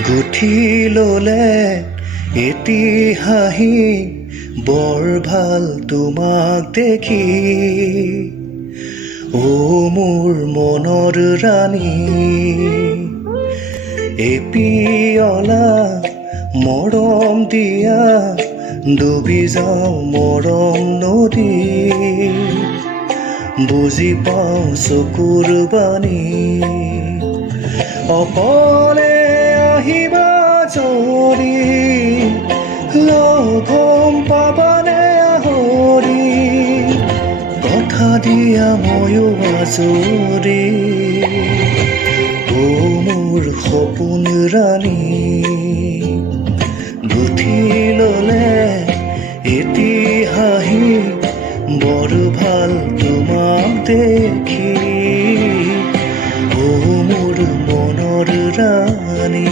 গুঠি ললে এটি হাঁহি বৰ ভাল তোমাক দেখি ও মোৰ মনৰ ৰাণী এপিয়লা মৰম দিয়া ডুবি যাওঁ মৰম নদী বুজি পাওঁ চকুৰ বাণী অকলে আহিবা যদি লঘম পাবানে আহৰি কথা দিয়া ময়ো আজৰি ও মোৰ সপোন ৰাণী গুঠি ললে এটি হাঁহি বৰ ভাল তোমাক দেখি ও মোৰ মনৰ ৰাণী